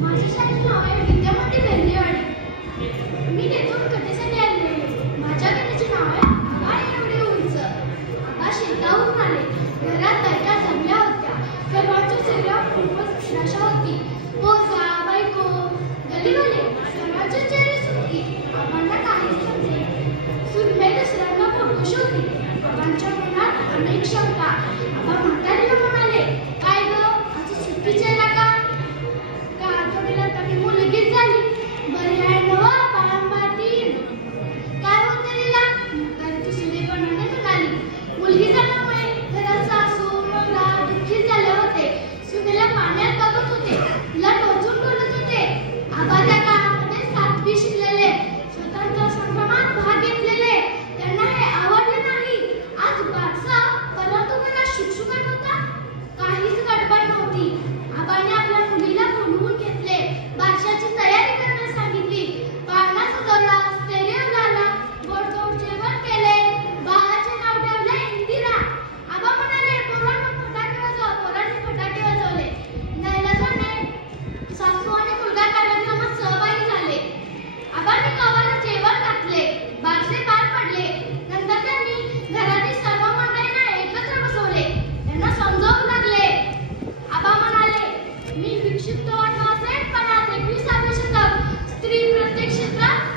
माझ्या शाळेचं नाव आहे विद्यामंदिर वेल्हेवाडी. मी तेथून कथेसाठी आले. माझ्या कथेचे नाव आहे आकाश एवढे उंच. आकाश शेतावरून आले. घरात बायका जमल्या होत्या. सर्वांच्या चेहऱ्यावर खूपच निराशा होती. पोरगा, बायको, गल्लीवाले सर्वांचे चेहरे सुटली. आबांना काहीच समजे. सुरमे दसऱ्यांना फोटोशी होती. आबांच्या मनात अनेक शंका. आबा म्हातारीला म्हणाले, काय ग आज सुट्टी चेहरा का? मुलगीच झाली. बरी आहे नवा पारंपाती. काय होते तिला? तर ती सुनेपणाने म्हणाली. मुलगी झाल्यामुळे घरात सासू नवरा दुःखी झाले होते. सुनेला पाण्यात बघत होते. तिला टोचून बोलत होते. आबा त्या काळामध्ये 7वी शिकलेले, स्वतंत्र संग्रामात भाग घेतलेले. त्यांना हे आवडले नाही. आज बारसा परंतु मला शुकशुकाट होता. काहीच गडबड नव्हती. आबाने आपल्या मुलीला बोलवून घेतले. बारशाची तयारी करण्यास सांगितली. पाळणा सजवला, स्टेरिओ झाला, गोडधोड जेवण केले. बाळाचे नाव ठेवले इंदिरा. आबा म्हणाले, पोरांनो फटाके वाजवा. पोरांनी फटाके वाजवले. नाईलाजाने सासू आणि मुलगा कार्यक्रमात सहभागी झाले. आबांनी गावाला जेवण घातले. बारसे पार पडले. नंतर त्यांनी घरातील सर्व मंडळींना एकत्र बसवले. त्यांना समजावू लागले. आबा म्हणाले, मी विक्षिप्त वाटलो असेल, पण आज 21वे शतक. स्त्री प्रत्येक क्षेत्रात